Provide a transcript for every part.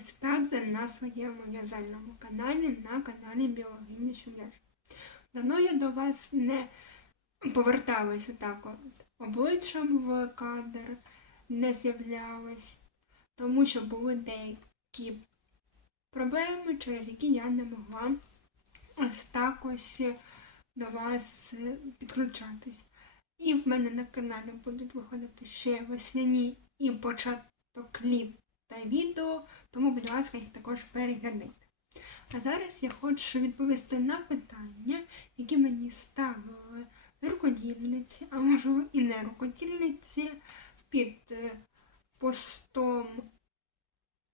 стати на своєму в'язальному каналі на каналі Біологині Шуляш. Давно я до вас не поверталась отак от обличчям в кадр, не з'являлась, тому що були деякі проблеми, через які я не могла ось так ось до вас підключатись. І в мене на каналі будуть виходити ще весняні і початок літа відео, тому, будь ласка, їх також переглядайте. А зараз я хочу відповісти на питання, які мені ставили рукодільниці, а можливо і не рукодільниці, під е, постом,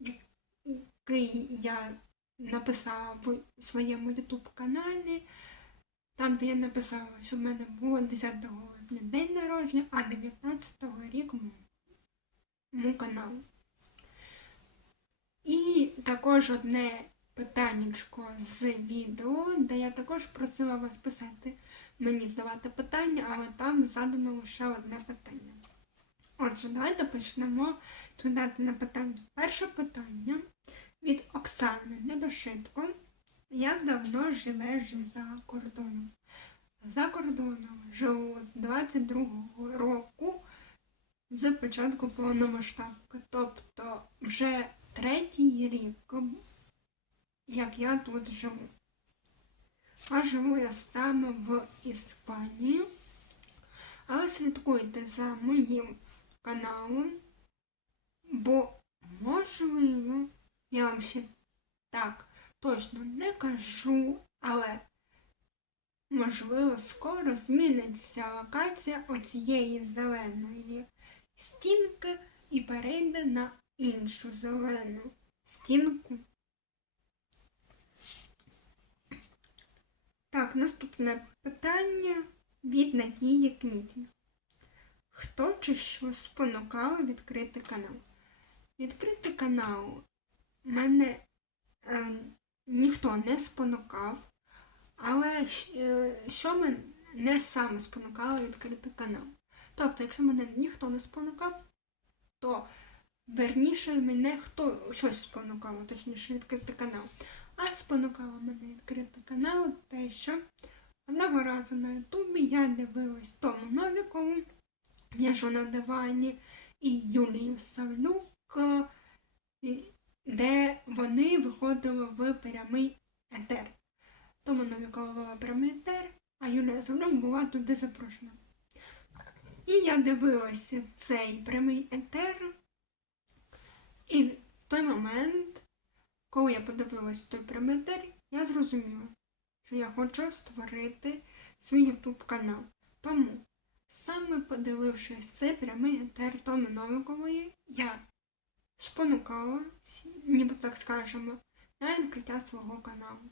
який я написала в своєму YouTube каналі. Там, де я написала, що в мене було 10 липня день народження, а 19-го рік мому каналу. І також одне питаннячко з відео, де я також просила вас писати, мені здавати питання, але там задано лише одне питання. Отже, давайте почнемо відповідати на питання. Перше питання від Оксани Недошитко. Як давно живеш за кордоном? За кордоном живу з 22-го року з початку повномасштабки. Тобто вже третій рік, як я тут живу. А живу я саме в Іспанії. Але слідкуйте за моїм каналом, бо можливо, я вам ще так точно не кажу, але можливо скоро зміниться локація оцієї зеленої стінки і перейде на іншу зелену стінку. Так, наступне питання від Надії Кнітін. Хто чи що спонукало відкрити канал? Відкрити канал мене е, ніхто не спонукав, але е, що мене саме спонукало відкрити канал? Тобто, якщо мене ніхто не спонукав, то верніше мене хто щось спонукало, точніше відкрити канал. А спонукало мене відкрити канал те, що одного разу на Ютубі я дивилась Тому Новікову, В'яжу на дивані і Юлію Савлюк, де вони виходили в прямий етер. Тому Новікова вела прямий етер, а Юлія Савлюк була туди запрошена. І я дивилася цей прямий етер. Той момент, коли я подивилась той прямий етер, я зрозуміла, що я хочу створити свій YouTube канал. Тому, саме подивившись цей прямий етер Томи Новикової, я спонукала, ніби так скажемо, на відкриття свого каналу.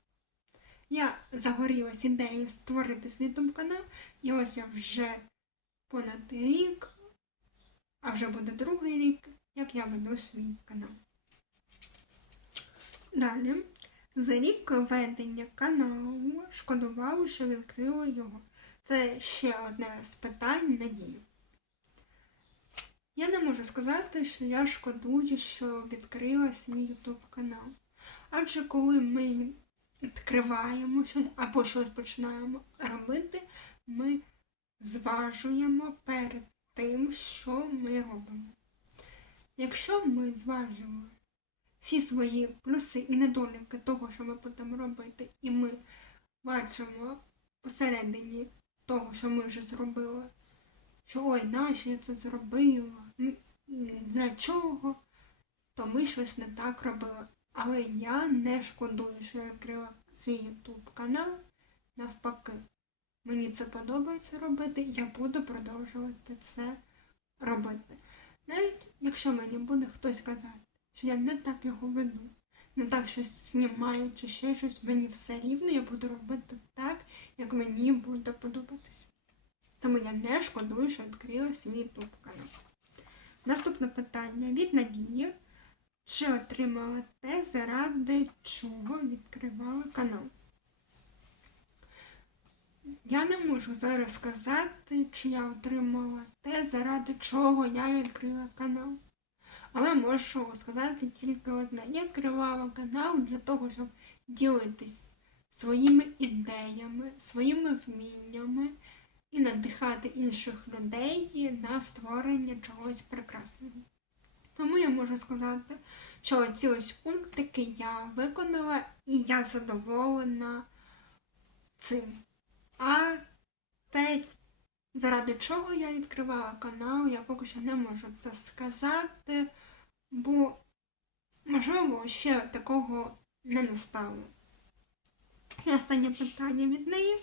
Я загорілась ідеєю створити свій YouTube канал, і ось я вже понад рік, а вже буде другий рік, як я веду свій канал. Далі, за рік ведення каналу шкодувала, що відкрила його. Це ще одне з питань надії. Я не можу сказати, що я шкодую, що відкрила свій YouTube канал. Адже коли ми відкриваємо щось або щось починаємо робити, ми зважуємо перед тим, що ми робимо. Якщо ми зважимо всі свої плюси і недоліки того, що ми будемо робити, і ми бачимо посередині того, що ми вже зробили, що ой, нащо я це зробила, для чого, то ми щось не так робили. Але я не шкодую, що я відкрила свій YouTube канал. Навпаки, мені це подобається робити, я буду продовжувати це робити. Навіть якщо мені буде хтось казати, що я не так його веду, не так щось знімаю чи ще щось, мені все рівно, я буду робити так, як мені буде подобатись. Тому я не шкодую, що відкрила свій YouTube канал. Наступне питання від Надії. Чи отримала те, заради чого відкривала канал? Я не можу зараз сказати, чи я отримала те, заради чого я відкрила канал. Але можу сказати тільки одне. Я відкривала канал для того, щоб ділитись своїми ідеями, своїми вміннями і надихати інших людей на створення чогось прекрасного. Тому я можу сказати, що ці ось пунктики я виконала і я задоволена цим. А те, заради чого я відкривала канал, я поки що не можу це сказати, бо, можливо, ще такого не настало. І останнє питання від неї.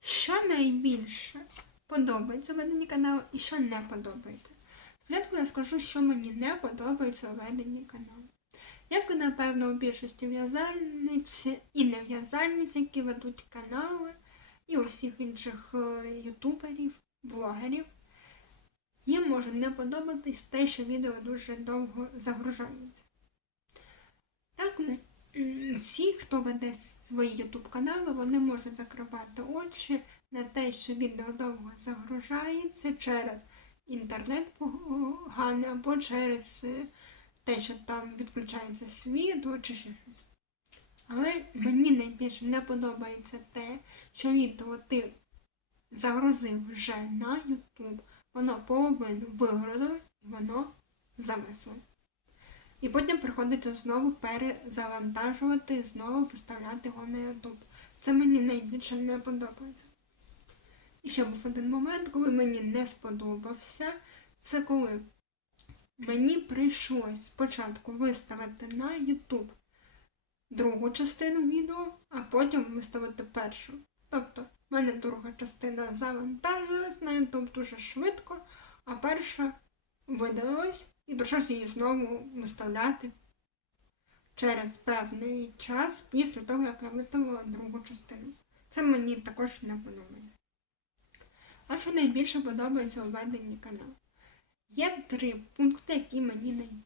Що найбільше подобається у веденні каналу і що не подобається? Спочатку я скажу, що мені не подобається у веденні каналу. Як і, напевно, у більшості в'язальниць і не в'язальниць, які ведуть канали, і у всіх інших е, ютуберів, блогерів, їм може не подобатись те, що відео дуже довго загружається. Так, всі, хто веде свої ютуб канали, вони можуть закривати очі на те, що відео довго загружається через інтернет поганий або через е, те, що там відключається світло чи щось. Але мені найбільше не подобається те, що відео ти загрузив вже на YouTube, воно половину вигрузило і воно зависло. І потім приходиться знову перезавантажувати, знову виставляти його на YouTube. Це мені найбільше не подобається. І ще був один момент, коли мені не сподобався, це коли мені прийшлось спочатку виставити на YouTube другу частину відео, а потім виставити першу. Тобто, в мене друга частина завантажилась на YouTube дуже швидко, а перша видалилась і прийшлось її знову виставляти через певний час після того, як я виставила другу частину. Це мені також не подобається. А що найбільше подобається у веденні каналу? Є три пункти, які мені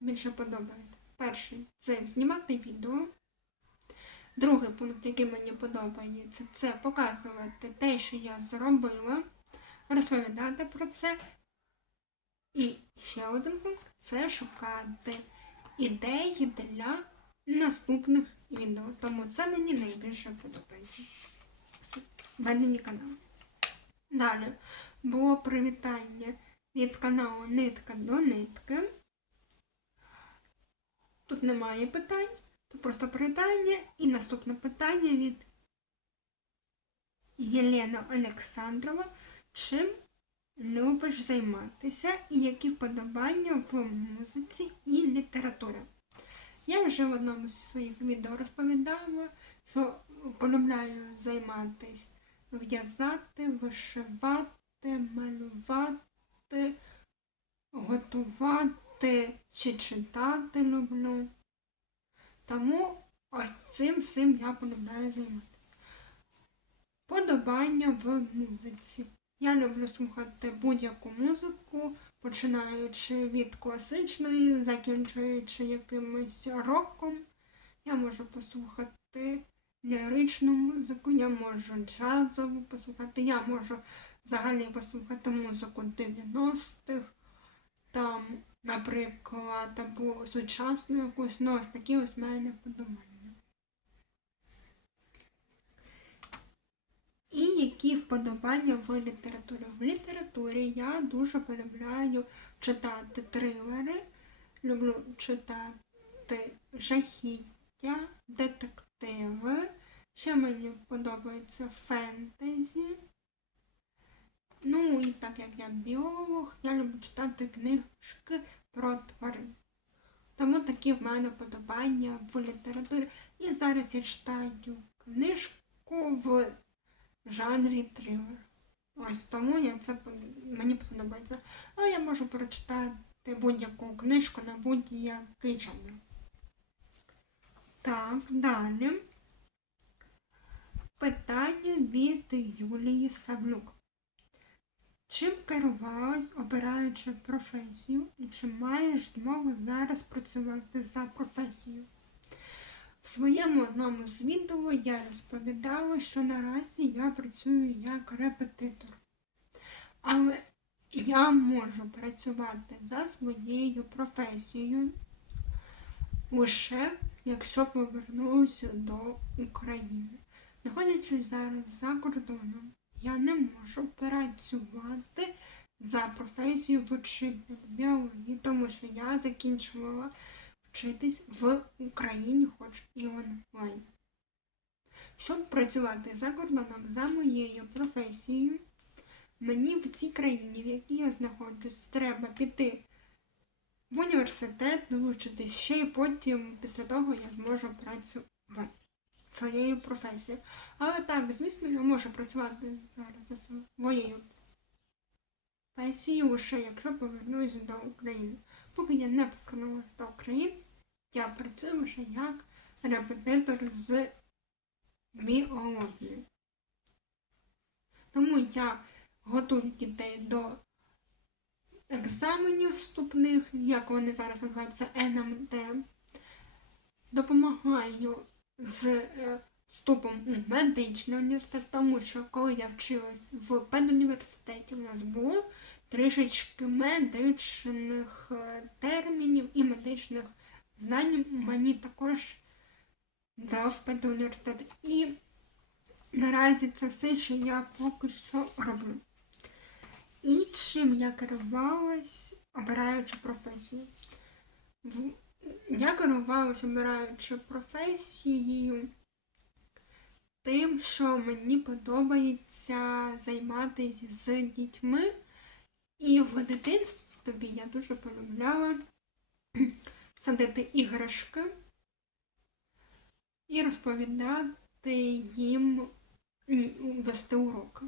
найбільше подобаються. Перший це знімати відео. Другий пункт, який мені подобається, це показувати те, що я зробила, розповідати про це. І ще один пункт це шукати ідеї для наступних відео. Тому це мені найбільше подобається. Ведені каналу. Далі було привітання від каналу Нитка до нитки. Тут немає питань, тут просто привітання. І наступне питання від Єлена Олександрова. Чим любиш займатися і які вподобання в музиці і літературі? Я вже в одному зі своїх відео розповідала, що полюбляю займатися в'язати, вишивати, малювати, готувати чи читати люблю. Тому ось цим всім я полюбляю займатися. Подобання в музиці. Я люблю слухати будь-яку музику, починаючи від класичної, закінчуючи якимось роком. Я можу послухати ліричну музику, я можу джазову послухати, я можу взагалі послухати музику 90-х, там, наприклад, або сучасну якусь, ну ось такі ось мене подобання. І які вподобання в літературі? В літературі я дуже полюбляю читати трилери, люблю читати жахіття, детективи. Ще мені подобається фентезі. Ну і так як я біолог, я люблю читати книжки про тварин. Тому такі в мене подобання в літературі. І зараз я читаю книжку в жанрі трилер. Ось тому я це мені подобається. А я можу прочитати будь-яку книжку на будь-який жанр. Так, далі. Питання від Юлії Савлюк. Чим керувалась, обираючи професію, і чи маєш змогу зараз працювати за професією? В своєму одному з відео я розповідала, що наразі я працюю як репетитор. Але я можу працювати за своєю професією лише якщо повернуся до України. Знаходячись зараз за кордоном, я не можу працювати за професією вчителя біології, тому що я закінчувала вчитись в Україні, хоч і онлайн. Щоб працювати за кордоном за моєю професією, мені в цій країні, в якій я знаходжусь, треба піти в університет, вивчитись ще і потім після того я зможу працювати своєю професією. Але так, звісно, я можу працювати зараз за своєю професією лише якщо повернусь до України. Поки я не повернулася до України, я працюю лише як репетитор з біології. Тому я готую дітей до екзаменів вступних, як вони зараз називаються НМТ. Допомагаю з е, вступом у медичний університет, тому що коли я вчилась в педуніверситеті, у нас було трішечки медичних е, термінів і медичних знань мені також дав педуніверситет. І наразі це все, що я поки що роблю. І чим я керувалась, обираючи професію. Я керувалась, обираючи професією тим, що мені подобається займатися з дітьми. І в дитинстві я дуже полюбляла садити іграшки і розповідати їм вести уроки.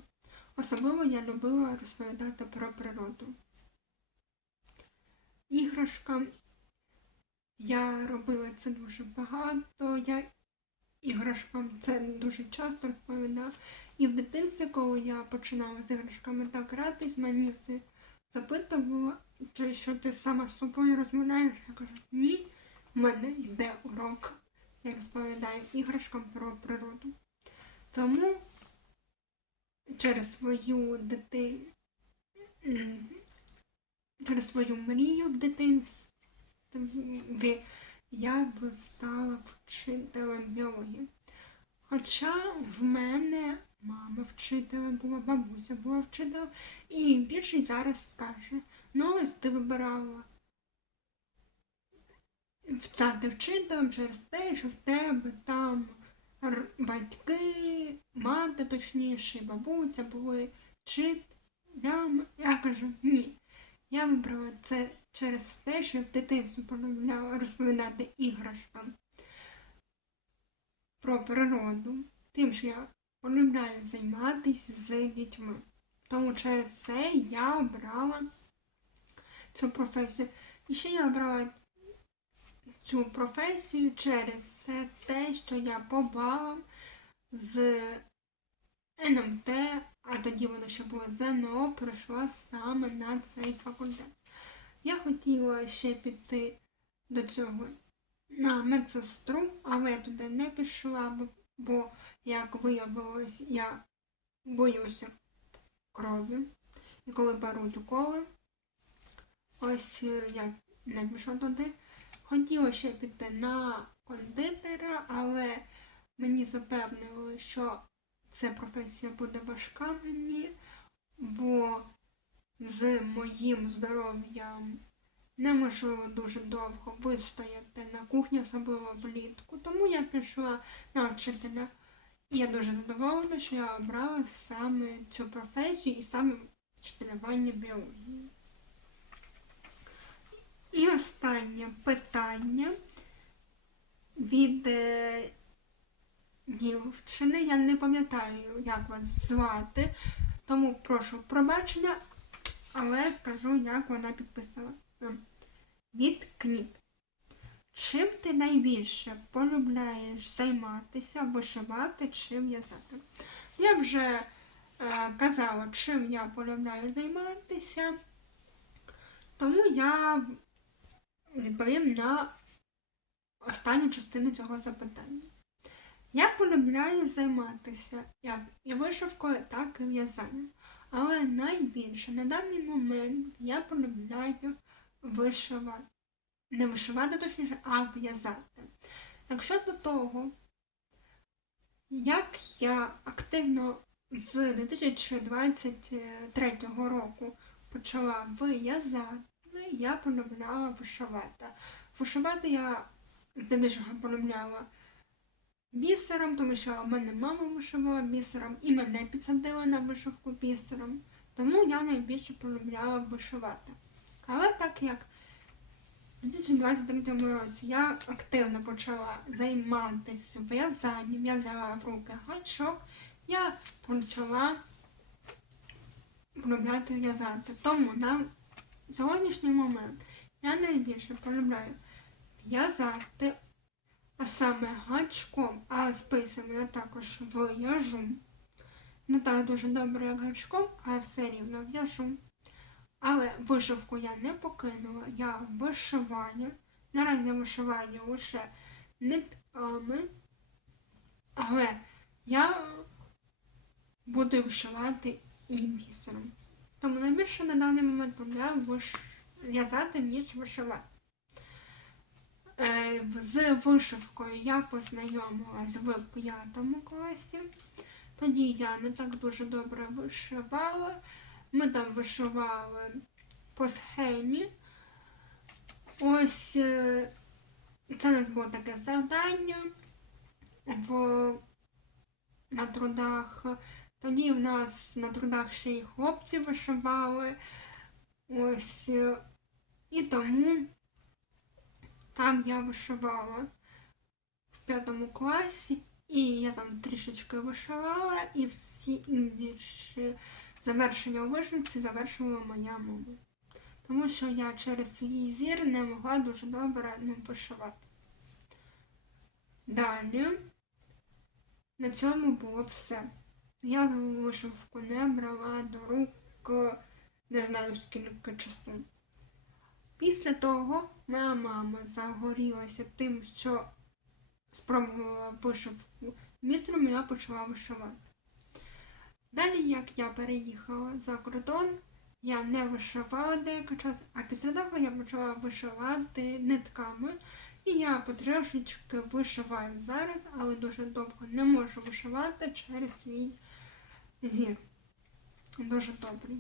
Особливо я любила розповідати про природу. Іграшка. Я робила це дуже багато. Я іграшкам це дуже часто розповідала. І в дитинстві, коли я починала з іграшками так гратись, мені все запитувало, чи що ти сама з собою розмовляєш. Я кажу, ні, в мене йде урок. Я розповідаю іграшкам про природу. Тому через свою дити... м, через свою мрію в дитинстві я б стала вчителем біології. Хоча в мене мама вчителем була, бабуся була вчителем, і більшість зараз скаже, ну ось ти вибирала стати вчителем через те, що в тебе там батьки, мати точніше, бабуся були вчителями. Я кажу, ні. Я вибрала це через те, що в дитинстві полюбляла розповідати іграшкам про природу. Тим, що я полюбляю займатися з дітьми. Тому через це я обрала цю професію. І ще я обрала цю професію через те, що я по балам з НМТ, а тоді вона ще була ЗНО, пройшла саме на цей факультет. Я хотіла ще піти до цього на медсестру, але туди не пішла, бо, бо як виявилось, я боюся крові. І коли беруть уколи, ось е, я не пішла туди. Хотіла ще піти на кондитера, але мені запевнили, що ця професія буде важка мені, бо з моїм здоров'ям неможливо дуже довго вистояти на кухні, особливо влітку. Тому я пішла на вчителя. І я дуже задоволена, що я обрала саме цю професію і саме вчителювання біології. І останнє питання від е, дівчини. Я не пам'ятаю, як вас звати, тому прошу пробачення, але скажу, як вона підписала. Ем, Від книг. Чим ти найбільше полюбляєш займатися, вишивати чи в'язати? Я вже е, казала, чим я полюбляю займатися, тому я відповім на останню частину цього запитання. Я полюбляю займатися як і вишивкою, так і в'язанням. Але найбільше на даний момент я полюбляю вишивати. Не вишивати точніше, а в'язати. Якщо до того, як я активно з 2023 року почала в'язати, я полюбляла вишивати. Вишивати я здебільшого полюбляла бісером, тому що в мене мама вишивала бісером і мене підсадила на вишивку бісером. Тому я найбільше полюбляла вишивати. Але так як у 2023 році я активно почала займатися в'язанням, я взяла в руки гачок, я почала полюбляти в'язати. Тому на сьогоднішній момент я найбільше полюбляю в'язати, а саме гачком, а списами я також в'яжу. Не так дуже добре, як гачком, але все рівно в'яжу. Але вишивку я не покинула, я вишиваю. Наразі я вишиваю лише нитками, але я буду вишивати і бісером. Тому найбільше на даний момент виш- в'язати, ніж вишивати. Е, З вишивкою я познайомилась в п'ятому класі. Тоді я не так дуже добре вишивала. Ми там вишивали по схемі. Ось е, це у нас було таке завдання в, на трудах. Тоді в нас на трудах ще й хлопці вишивали. Ось. е, І тому там я вишивала в п'ятому класі, і я там трішечки вишивала, і всі інші завершення у вишивці завершувала моя мама. Тому що я через свій зір не могла дуже добре ну, вишивати. Далі на цьому було все. Я вишивку не брала до рук не знаю скільки часу. Після того моя мама загорілася тим, що спробувала вишивку містром, я почала вишивати. Далі, як я переїхала за кордон, я не вишивала деякий час, а після того я почала вишивати нитками. І я потрошечки вишиваю зараз, але дуже довго не можу вишивати через свій зір. Дуже добрий.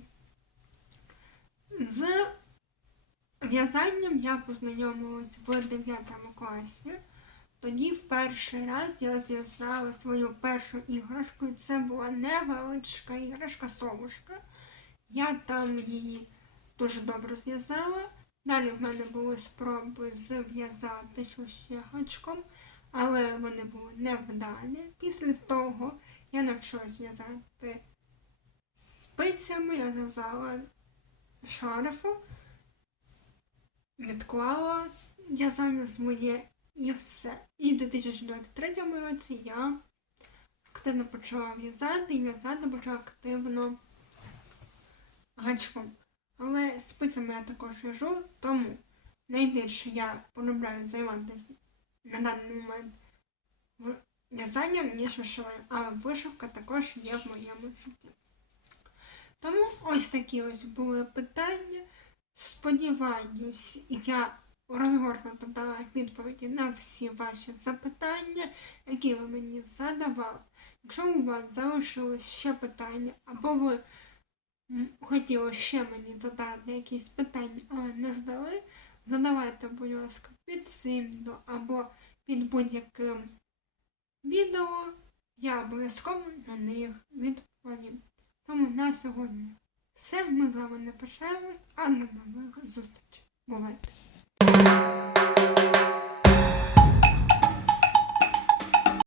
З в'язанням я познайомилась в 9 класі. Тоді в перший раз я зв'язала свою першу іграшку. і Це була невеличка іграшка совушка. Я там її дуже добре зв'язала. Далі в мене були спроби зв'язати щось гачком, але вони були невдалі. Після того я навчилась в'язати спицями, я зв'язала шарфу, відклала в'язання своє і все. І в 2023 році я активно почала в'язати і в'язати почала активно гачком. Але спицями я також в'яжу, тому найбільше я полюбляю займатися на даний момент в'язанням, ніж вишиванням. А вишивка також є в моєму житті. Тому ось такі ось були питання. Сподіваюсь, я розгорнуто дала відповіді на всі ваші запитання, які ви мені задавали. Якщо у вас залишилось ще питання, або ви хотіли ще мені задати якісь питання, але не задали, задавайте, будь ласка, під цим або під будь-яким відео. Я обов'язково на них відповім. Тому на сьогодні все, ми з вами не прощаємось, а на нових зустрічей. Бувайте!